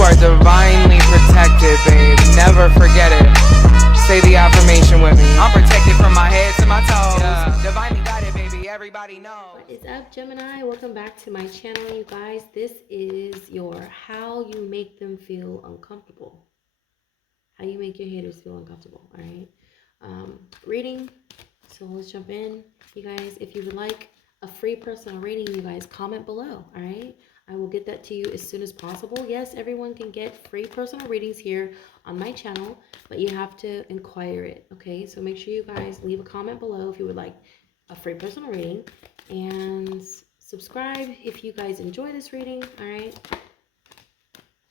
are divinely protected, babe. Never forget it. Say the affirmation with me. I'm protected from my head to my toes. Yeah. Divinely guided, baby. Everybody knows. What is up, Gemini? Welcome back to my channel, you guys. This is your how you make them feel uncomfortable. How you make your haters feel uncomfortable, all right? Reading. So let's jump in. You guys, if you would like a free personal reading, you guys comment below, all right? I will get that to you as soon as possible. Yes, everyone can get free personal readings here on my channel, but you have to inquire it, okay? So make sure you guys leave a comment below if you would like a free personal reading, and subscribe if you guys enjoy this reading, all right?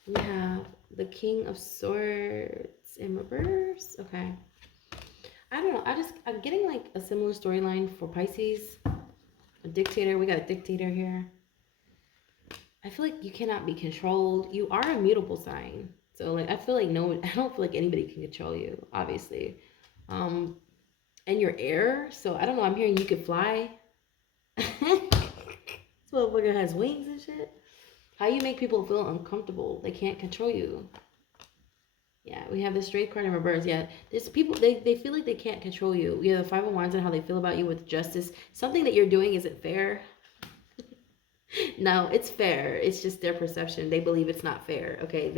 We have the King of Swords in reverse. Okay. I don't know. I'm getting like a similar storyline for Pisces. A dictator. We got a dictator here. I feel like you cannot be controlled. You are a mutable sign. So like I feel like I don't feel like anybody can control you, obviously. And you're air, so I don't know, I'm hearing you could fly. This motherfucker has wings and shit. How you make people feel uncomfortable? They can't control you. Yeah, we have the Strength card in reverse. Yeah, there's people, they feel like they can't control you. We have the Five of Wands and how they feel about you with justice. Something that you're doing isn't fair. No, it's fair. It's just their perception. They believe it's not fair. Okay,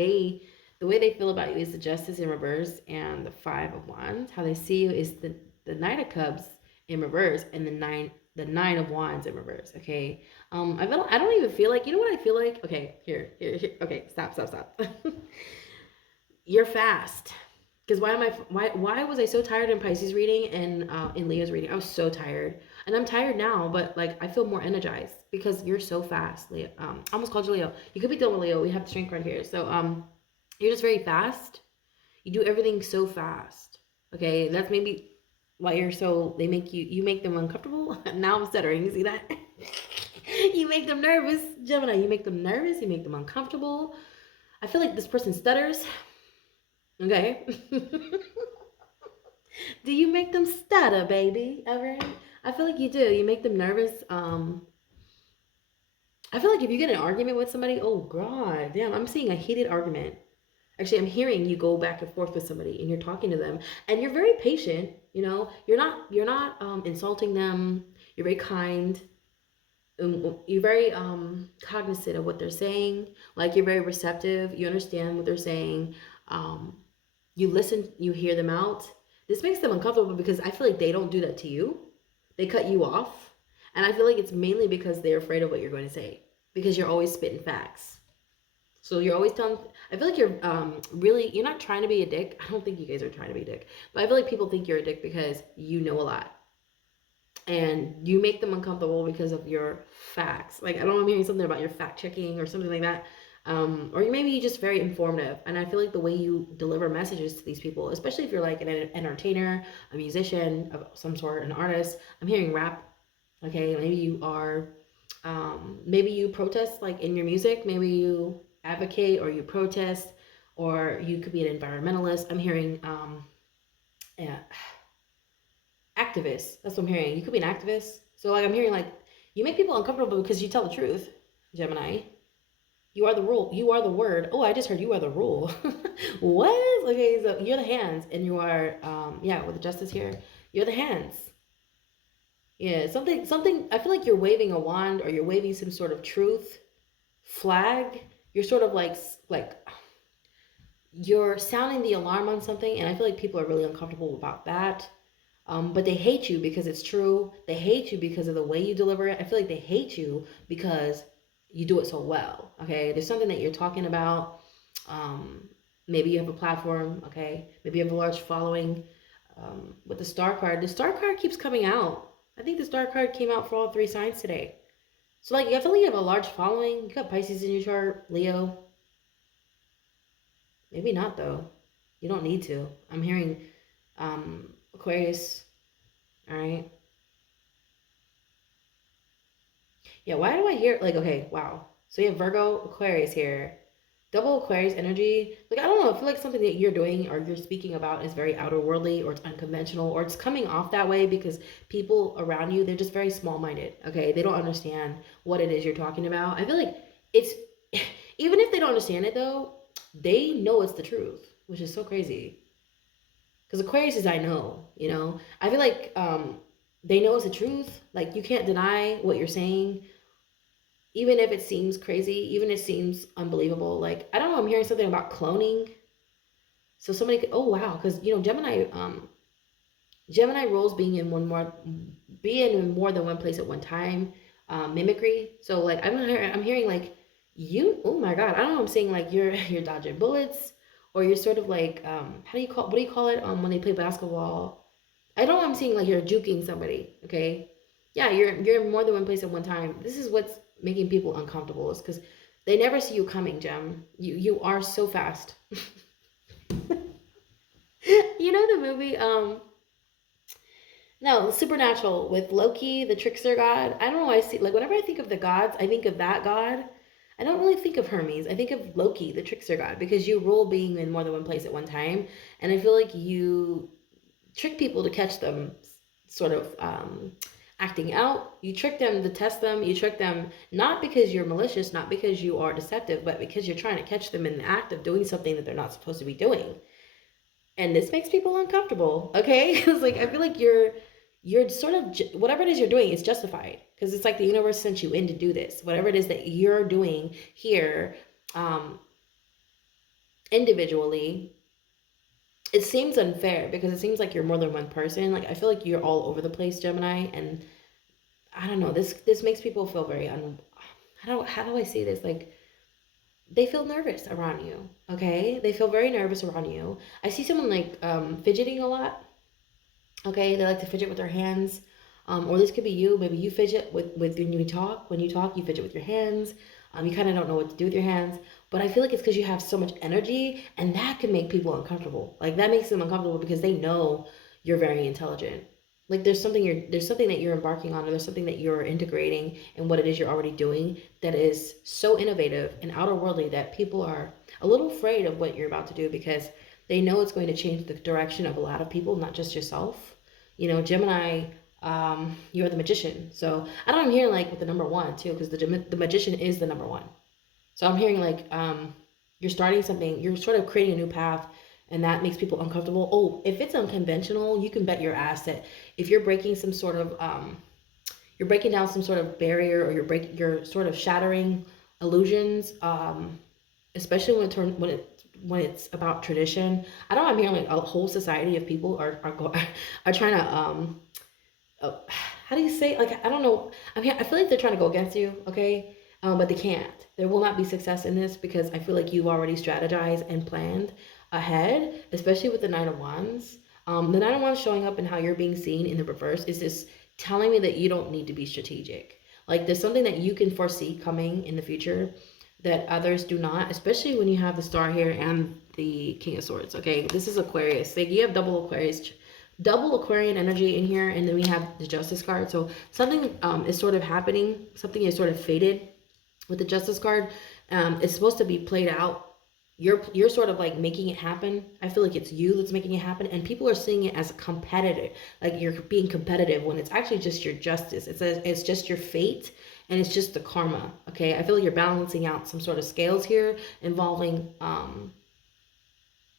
the way they feel about you is the Justice in reverse and the Five of Wands. How they see you is the Knight of Cups in reverse and the Nine of Wands in reverse. Okay, I don't even feel like, you know what I feel like? Okay, here. Okay, stop. You're fast. Because why was I so tired in Pisces reading and in Leo's reading? I was so tired. And I'm tired now, but like I feel more energized because you're so fast, Leo. I almost called you Leo. You could be done with Leo. We have the Strength card here. So you're just very fast. You do everything so fast. Okay, that's maybe why you make them uncomfortable. Now I'm stuttering. You see that? You make them nervous, Gemini. You make them nervous. You make them uncomfortable. I feel like this person stutters. Okay. Do you make them stutter, baby? Ever? I feel like you do. You make them nervous. I feel like if you get in an argument with somebody, oh god, damn, I'm seeing a heated argument. Actually, I'm hearing you go back and forth with somebody and you're talking to them and you're very patient, you know. You're not insulting them. You're very kind. You're very cognizant of what they're saying. Like you're very receptive. You understand what they're saying. You listen, you hear them out. This makes them uncomfortable because I feel like they don't do that to you. They cut you off. And I feel like it's mainly because they're afraid of what you're going to say. Because you're always spitting facts. So you're always telling, I feel like you're you're not trying to be a dick. I don't think you guys are trying to be a dick. But I feel like people think you're a dick because you know a lot. And you make them uncomfortable because of your facts. Like, I don't know, I'm hearing something about your fact checking or something like that. Or maybe you're just very informative. And I feel like the way you deliver messages to these people, especially if you're like an entertainer, a musician of some sort, an artist. I'm hearing rap. Okay, maybe you are, maybe you protest like in your music. Maybe you advocate or you protest, or you could be an environmentalist. I'm hearing, yeah, activist. That's what I'm hearing. You could be an activist. So like I'm hearing like you make people uncomfortable because you tell the truth, Gemini. You are the rule. You are the word. Oh, I just heard you are the rule. What? Okay, so you're the hands, and you are, yeah, with the Justice here, you're the hands. Yeah, something. I feel like you're waving a wand, or you're waving some sort of truth flag. You're sort of like you're sounding the alarm on something, and I feel like people are really uncomfortable about that. But they hate you because it's true. They hate you because of the way you deliver it. I feel like they hate you because you do it so well. Okay, there's something that you're talking about. Maybe you have a platform. Okay, maybe you have a large following. With the Star card keeps coming out. I think the Star card came out for all three signs today. So like, I feel like you have a large following. You got Pisces in your chart, Leo. Maybe not though. You don't need to. I'm hearing Aquarius. All right. Yeah, why do I hear like, okay, wow. So you have Virgo, Aquarius here. Double Aquarius energy. Like, I don't know, I feel like something that you're doing or you're speaking about is very outer worldly, or it's unconventional, or it's coming off that way because people around you, they're just very small-minded. Okay, they don't understand what it is you're talking about. I feel like it's even if they don't understand it though, they know it's the truth, which is so crazy. Because Aquarius is I know, you know. I feel like they know it's the truth. Like you can't deny what you're saying, even if it seems crazy, even if it seems unbelievable. Like I don't know, I'm hearing something about cloning. So somebody could, oh wow, because you know Gemini rules being in more than one place at one time, mimicry. So like I'm hearing like you. Oh my God, I don't know. I'm saying like you're dodging bullets, or you're sort of like how do you call what do you call it when they play basketball? I don't know. I'm saying like you're juking somebody. Okay, yeah, you're in more than one place at one time. This is what's making people uncomfortable is because they never see you coming, Gem. You are so fast. You know the movie no, Supernatural with Loki, the trickster god. I don't know why I see like whenever I think of the gods, I think of that god. I don't really think of Hermes. I think of Loki, the trickster god, because you rule being in more than one place at one time, and I feel like you trick people to catch them, sort of acting out. You trick them to test them. You trick them not because you're malicious, not because you are deceptive, but because you're trying to catch them in the act of doing something that they're not supposed to be doing. And this makes people uncomfortable, okay? Because like I feel like you're sort of whatever it is you're doing is justified because it's like the universe sent you in to do this. Whatever it is that you're doing here, um, individually, it seems unfair because it seems like you're more than one person. Like I feel like you're all over the place, Gemini, and I don't know. This makes people feel very how do I say this? Like they feel nervous around you. Okay, they feel very nervous around you. I see someone like fidgeting a lot. Okay, they like to fidget with their hands. Or this could be you. Maybe you fidget with when you talk. When you talk, you fidget with your hands. You kind of don't know what to do with your hands. But I feel like it's because you have so much energy, and that can make people uncomfortable. Like that makes them uncomfortable because they know you're very intelligent. Like there's something that you're embarking on, or there's something that you're integrating in what it is you're already doing that is so innovative and outer worldly that people are a little afraid of what you're about to do because they know it's going to change the direction of a lot of people, not just yourself. You know, Gemini, you're the magician. So I don't know, I'm hearing like with the number one too, because the magician is the number one. So I'm hearing like you're starting something, you're sort of creating a new path, and that makes people uncomfortable. Oh, if it's unconventional, you can bet your ass that if you're breaking some sort of you're breaking down some sort of barrier, or you're sort of shattering illusions, especially when it's about tradition. I don't know, I'm hearing like a whole society of people are trying to how do you say, like I don't know, I feel like they're trying to go against you, okay, but they can't. There will not be success in this because I feel like you've already strategized and planned ahead, especially with the Nine of Wands. The Nine of Wands showing up and how you're being seen in the reverse is just telling me that you don't need to be strategic. Like there's something that you can foresee coming in the future that others do not, especially when you have the star here and the King of Swords. Okay, this is Aquarius. Like you have double Aquarian energy in here, and then we have the Justice card. So something is sort of happening. Something is sort of fated with the Justice card. It's supposed to be played out. You're sort of like making it happen. I feel like it's you that's making it happen, and people are seeing it as a competitive, like you're being competitive when it's actually just your justice. It's just your fate, and it's just the karma. Okay, I feel like you're balancing out some sort of scales here involving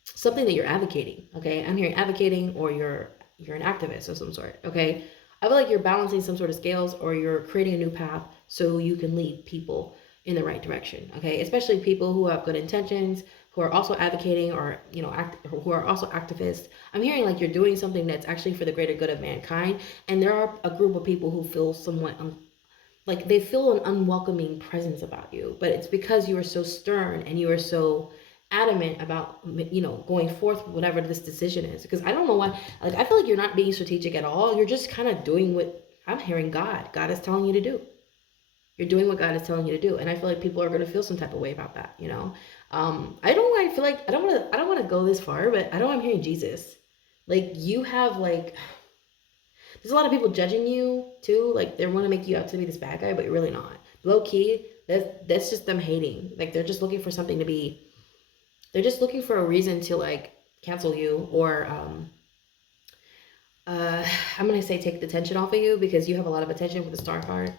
something that you're advocating. Okay, I'm hearing advocating, or you're an activist of some sort. Okay, I feel like you're balancing some sort of scales, or you're creating a new path so you can lead people in the right direction. Okay, especially people who have good intentions, who are also advocating, or you know who are also activists. I'm hearing like you're doing something that's actually for the greater good of mankind, and there are a group of people who feel somewhat like they feel an unwelcoming presence about you, but it's because you are so stern and you are so adamant about, you know, going forth with whatever this decision is. Because I don't know why, like I feel like you're not being strategic at all. You're just kind of doing what I'm hearing God is telling you to do. You're doing what God is telling you to do, and I feel like people are going to feel some type of way about that, you know. I don't want to feel like I don't want to go this far, but I don't, I'm hearing Jesus. Like you have like there's a lot of people judging you too. Like they want to make you out to be this bad guy, but you're really not. Low key, that's just them hating. Like they're just looking for something to be. They're just looking for a reason to like cancel you, or I'm gonna say take the tension off of you, because you have a lot of attention with the Star card.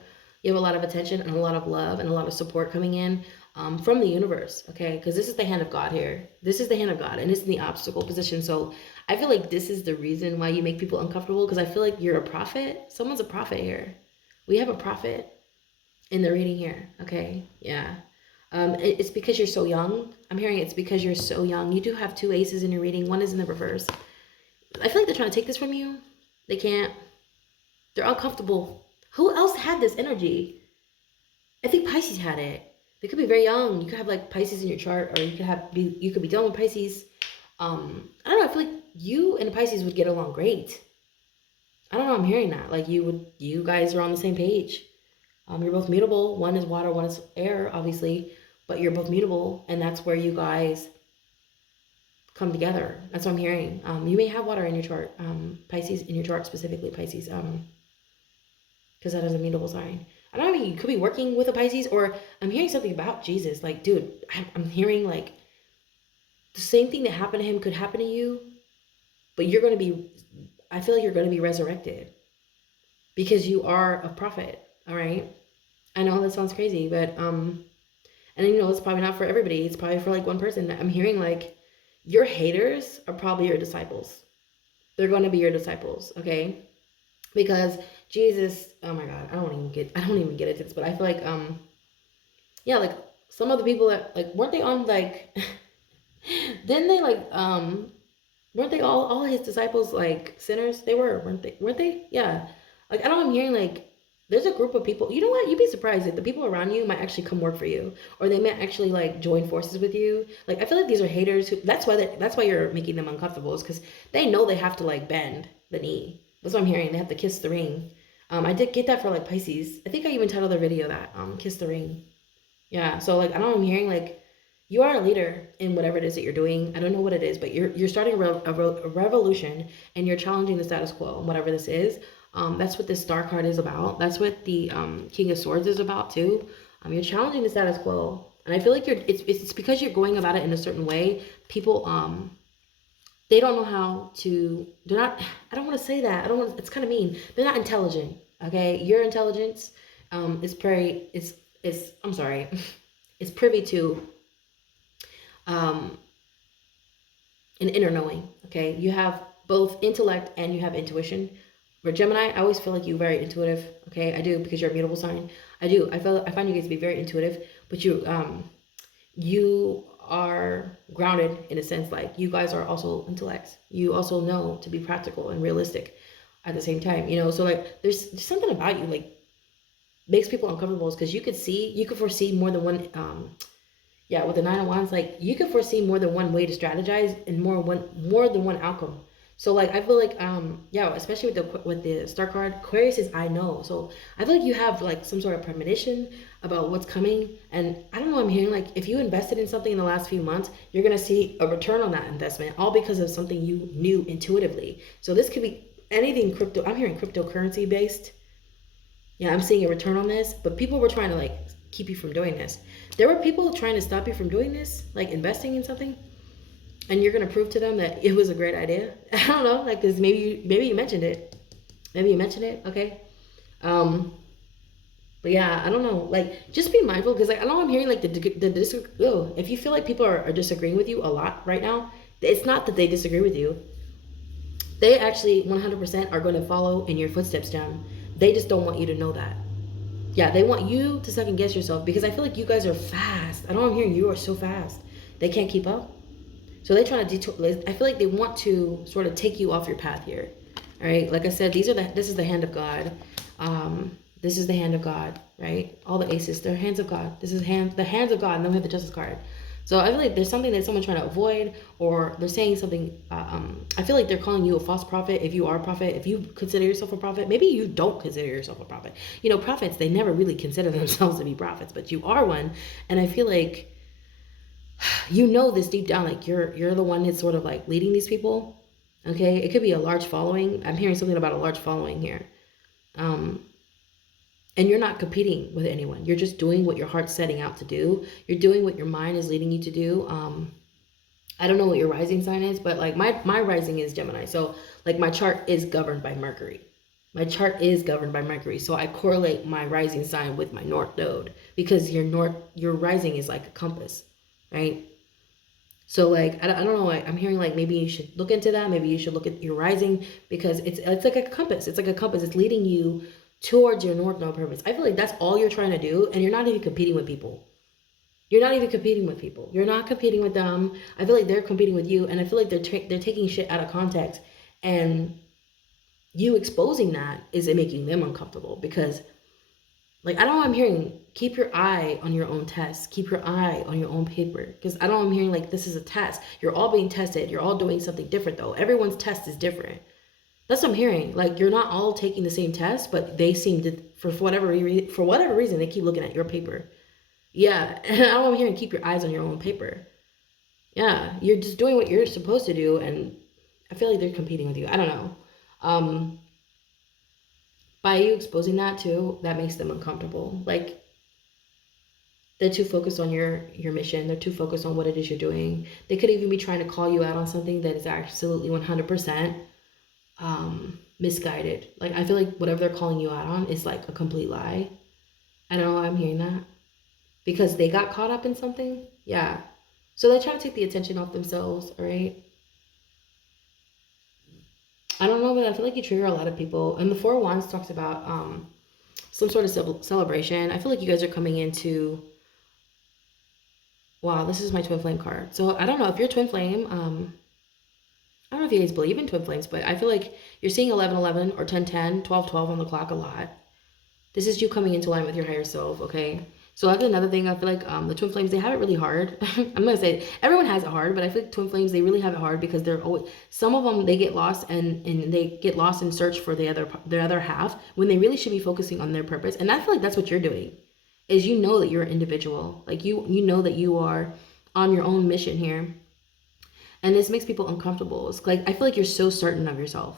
You have a lot of attention and a lot of love and a lot of support coming in. from the universe, okay? Because this is the hand of God here. This is the hand of God, and it's in the obstacle position. So I feel like this is the reason why you make people uncomfortable, because I feel like you're a prophet. Someone's a prophet here. We have a prophet in the reading here, okay? Yeah. It's because you're so young. I'm hearing it's because you're so young. You do have 2 aces in your reading. One is in the reverse. I feel like they're trying to take this from you. They can't. They're uncomfortable. Who else had this energy? I think Pisces had it. They could be very young. You could have like Pisces in your chart, or you could be done with Pisces. I don't know. I feel like you and Pisces would get along great. I don't know. I'm hearing that. Like you guys are on the same page. You're both mutable. One is water, one is air, obviously, but you're both mutable, and that's where you guys come together. That's what I'm hearing. You may have water in your chart, Pisces in your chart, specifically Pisces, because that is a mutable sign. I don't know, you could be working with a Pisces, or I'm hearing something about Jesus. Like, dude, I'm hearing like the same thing that happened to him could happen to you, but you're going to be, I feel like you're going to be resurrected because you are a prophet. All right. I know that sounds crazy, but, and it's probably not for everybody. It's probably for like one person. I'm hearing like your haters are probably your disciples. They're going to be your disciples. Okay. Because Jesus, oh my God, I don't even get into this, but I feel like, yeah, like some of the people that like, weren't they on like, didn't they like, weren't they all his disciples like sinners? They weren't they? Yeah. Like, I don't know, I'm hearing like, there's a group of people, you know what? You'd be surprised that the people around you might actually come work for you, or they might actually like join forces with you. Like, I feel like these are haters who, that's why you're making them uncomfortable, is because they know they have to like bend the knee. That's what I'm hearing. They have to kiss the ring. I did get that for like Pisces. I think I even titled the video that, kiss the ring. Yeah. So like, I don't know, I'm hearing like, you are a leader in whatever it is that you're doing. I don't know what it is, but you're starting a revolution, and you're challenging the status quo, and whatever this is. That's what this star card is about. That's what the King of Swords is about too. You're challenging the status quo, and I feel like it's because you're going about it in a certain way. People they don't know how to. They're not. I don't want to say that. I don't want. It's kind of mean. They're not intelligent. Okay, your intelligence is very. Is I'm sorry. Is privy to an inner knowing. Okay, you have both intellect and you have intuition. For Gemini, I always feel like you're very intuitive. Okay, I do, because you're a mutable sign. I do. I find you guys to be very intuitive, but you are grounded in a sense. Like, you guys are also intellects. You also know to be practical and realistic at the same time. So like there's something about you like makes people uncomfortable, because you could foresee more than one. Yeah, with the 9 of Wands, like you could foresee more than one way to strategize, and more than one outcome. So like, I feel like, yeah, especially with the star card, Aquarius is I know. So I feel like you have like some sort of premonition about what's coming. And I don't know, I'm hearing like, if you invested in something in the last few months, you're going to see a return on that investment, all because of something you knew intuitively. So this could be anything crypto. I'm hearing cryptocurrency based. Yeah, I'm seeing a return on this, but people were trying to like keep you from doing this. There were people trying to stop you from doing this, like investing in something. And you're going to prove to them that it was a great idea. I don't know, like, because maybe you mentioned it. Okay. But yeah, I don't know. Like, just be mindful, because like, I know I'm hearing like if you feel like people are disagreeing with you a lot right now, it's not that they disagree with you. They actually 100% are going to follow in your footsteps, Gem. They just don't want you to know that. Yeah, they want you to second guess yourself, because I feel like you guys are fast. I know I'm hearing you are so fast. They can't keep up. So they try to detour. I feel like they want to sort of take you off your path here. All right. Like I said, this is the hand of God. This is the hand of God, right? All the aces, they're hands of God. This is the hands of God, and then we have the Justice card. So I feel like there's something that someone's trying to avoid, or they're saying something. I feel like they're calling you a false prophet. If you are a prophet, if you consider yourself a prophet, maybe you don't consider yourself a prophet. Prophets, they never really consider themselves to be prophets, but you are one. And I feel like, this deep down, like you're the one that's sort of like leading these people. Okay, it could be a large following. I'm hearing something about a large following here. And you're not competing with anyone. You're just doing what your heart's setting out to do. You're doing what your mind is leading you to do. I don't know what your rising sign is, but like my rising is Gemini. So like my chart is governed by Mercury. My chart is governed by Mercury, so I correlate my rising sign with my north node, because your rising is like a compass, right? So like I don't know, like I'm hearing like maybe you should look into that. Maybe you should look at your rising, because it's like a compass. It's like a compass. It's leading you towards your north node purpose. I feel like that's all you're trying to do, and you're not even competing with people. You're not even competing with people. You're not competing with them. I feel like they're competing with you, and I feel like they're taking shit out of context, and you exposing that is it making them uncomfortable, because like I don't know, I'm hearing keep your eye on your own test, keep your eye on your own paper, because I don't know, I'm hearing like this is a test, you're all being tested, you're all doing something different though, everyone's test is different. That's what I'm hearing. Like you're not all taking the same test, but they seem to for whatever reason they keep looking at your paper. Yeah, and I'm hearing keep your eyes on your own paper. Yeah, you're just doing what you're supposed to do, and I feel like they're competing with you. I don't know. Um, by you exposing that too, that makes them uncomfortable. Like they're too focused on your mission. They're too focused on what it is you're doing. They could even be trying to call you out on something that is absolutely 100% misguided. Like I feel like whatever they're calling you out on is like a complete lie. I don't know why I'm hearing that, because they got caught up in something. Yeah. So they try to take the attention off themselves, all right? I don't know, but I feel like you trigger a lot of people. And the Four of Wands talks about some sort of celebration. I feel like you guys are coming into, wow, this is my twin flame card. So I don't know if you're twin flame. I don't know if you guys believe in twin flames, but I feel like you're seeing 1111 or 1010, 1212 on the clock a lot. This is you coming into line with your higher self, okay? So that's another thing. I feel like the twin flames, they have it really hard. I'm gonna say everyone has it hard, but I feel like twin flames, they really have it hard, because they're always, some of them, they get lost and they get lost in search for their other half, when they really should be focusing on their purpose. And I feel like that's what you're doing, is you know that you're an individual, like you know that you are on your own mission here, and this makes people uncomfortable. It's like I feel like you're so certain of yourself.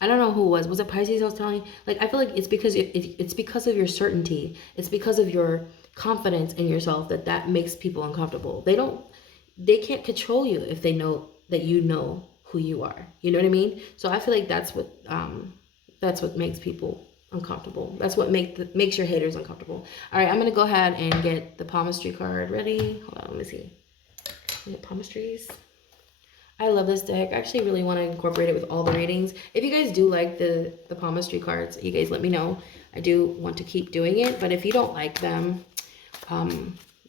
I don't know who it was it Pisces I was telling? Like I feel like it's because it's because of your certainty. It's because of your confidence in yourself that makes people uncomfortable. They can't control you if they know that you know who you are. You know what I mean? So I feel like that's what makes people uncomfortable. That's what makes your haters uncomfortable. All right, I'm gonna go ahead and get the palmistry card ready. Hold on, let me see. Palmistries. I love this deck. I actually really want to incorporate it with all the readings. If you guys do like the palmistry cards, you guys let me know. I do want to keep doing it, but if you don't like them,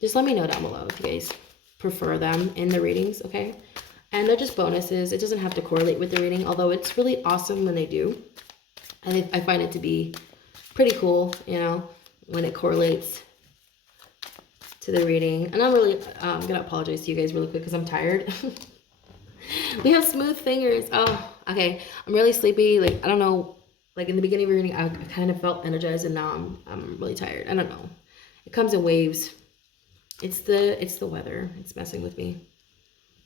just let me know down below if you guys prefer them in the readings, okay? And they're just bonuses. It doesn't have to correlate with the reading, although it's really awesome when they do. I find it to be pretty cool, you know, when it correlates to the reading. And I'm really gonna apologize to you guys really quick because I'm tired. We have smooth fingers. Oh, okay. I'm really sleepy. Like, I don't know. Like, in the beginning of the reading, I kind of felt energized, and now I'm really tired. I don't know. It comes in waves. It's the weather. It's messing with me.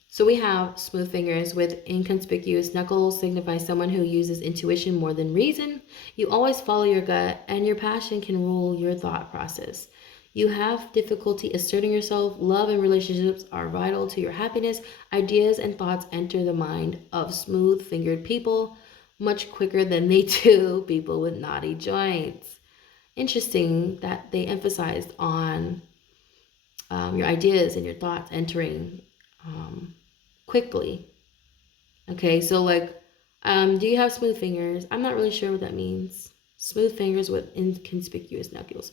So we have smooth fingers with inconspicuous knuckles, signify someone who uses intuition more than reason. You always follow your gut, and your passion can rule your thought process. You have difficulty asserting yourself. Love and relationships are vital to your happiness. Ideas and thoughts enter the mind of smooth-fingered people much quicker than they do people with knotty joints. Interesting that they emphasized on your ideas and your thoughts entering quickly. Okay, so like, do you have smooth fingers? I'm not really sure what that means. Smooth fingers with inconspicuous knuckles.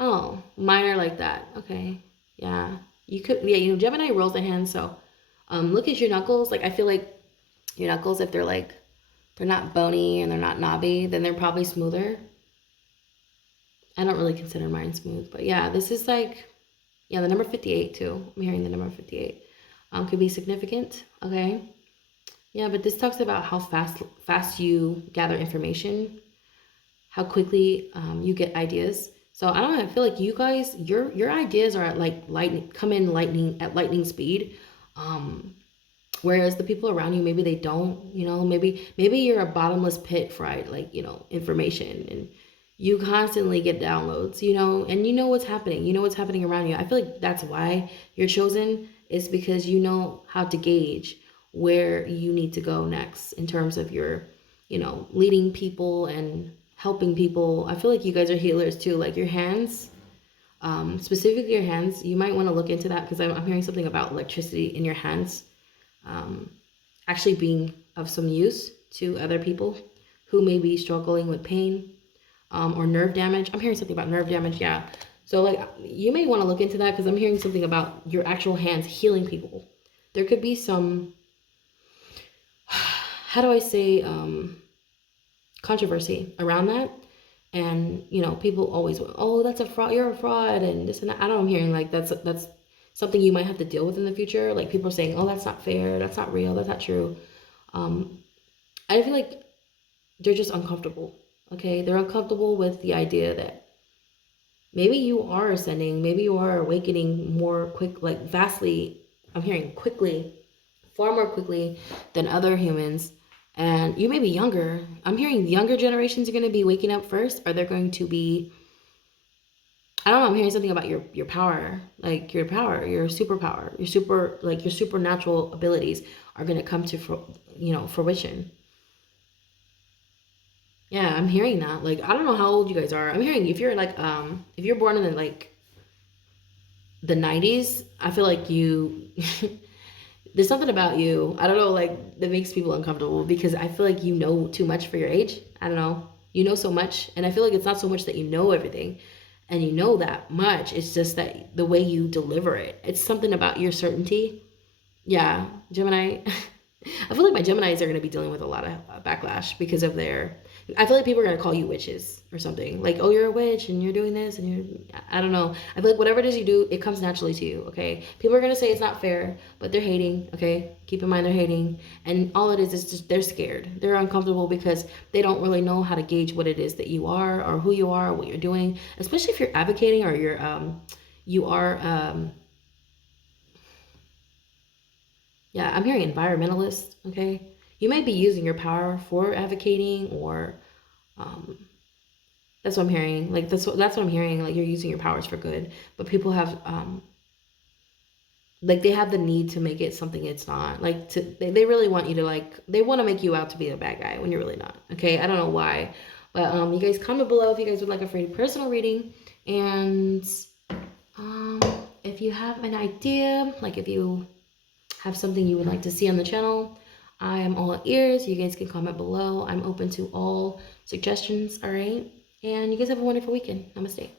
Oh, mine are like that. Okay. Yeah. You could, yeah, you know, Gemini rolls the hand, so look at your knuckles. Like, I feel like your knuckles, if they're like, they're not bony and they're not knobby, then they're probably smoother. I don't really consider mine smooth, but yeah, this is like, yeah, the number 58 too. I'm hearing the number 58 could be significant. Okay. Yeah, but this talks about how fast you gather information, how quickly you get ideas. So I don't know, I feel like you guys, your ideas are at like lightning speed. Whereas the people around you, maybe they don't, you know, maybe you're a bottomless pit for like, you know, information, and you constantly get downloads, you know, and you know what's happening. You know what's happening around you. I feel like that's why you're chosen, is because you know how to gauge where you need to go next in terms of your you know, leading people and helping people. I feel like you guys are healers too. Like your hands, specifically your hands, you might want to look into that because I'm hearing something about electricity in your hands actually being of some use to other people who may be struggling with pain or nerve damage. I'm hearing something about nerve damage, yeah. So like you may want to look into that because I'm hearing something about your actual hands healing people. There could be some, how do I say, controversy around that. And you know, people always, oh, that's a fraud, you're a fraud, and this and that. I don't know, I'm hearing like that's something you might have to deal with in the future. Like people are saying, oh, that's not fair, that's not real, that's not true. I feel like they're just uncomfortable. Okay, they're uncomfortable with the idea that maybe you are ascending, maybe you are awakening more quick, like vastly, I'm hearing quickly, far more quickly than other humans. And you may be younger. I'm hearing younger generations are going to be waking up first, or they're going to be, I don't know, I'm hearing something about your power, like your power, your superpower, your super, like your supernatural abilities are going to come to, you know, fruition. Yeah, I'm hearing that. Like, I don't know how old you guys are. I'm hearing if you're like, if you're born in the 90s, I feel like you, there's something about you, I don't know, like that makes people uncomfortable because I feel like you know too much for your age. I don't know. You know so much. And I feel like it's not so much that you know everything and you know that much. It's just that the way you deliver it. It's something about your certainty. Yeah, Gemini. I feel like my Geminis are going to be dealing with a lot of backlash because of their. I feel like people are going to call you witches or something. Like, oh, you're a witch and you're doing this and you're. I don't know. I feel like whatever it is you do, it comes naturally to you, okay? People are going to say it's not fair, but they're hating, okay? Keep in mind they're hating. And all it is just they're scared. They're uncomfortable because they don't really know how to gauge what it is that you are or who you are or what you're doing, especially if you're advocating or you are. Yeah, I'm hearing environmentalist, okay? You might be using your power for advocating or um, that's what I'm hearing. Like that's what I'm hearing. Like you're using your powers for good, but people have like they have the need to make it something it's not. Like they really want you to like they want to make you out to be a bad guy when you're really not. Okay, I don't know why, but you guys comment below if you guys would like a free personal reading, and um, if you have an idea, like if you have something you would like to see on the channel, I am all ears. You guys can comment below. I'm open to all suggestions, all right? And you guys have a wonderful weekend. Namaste.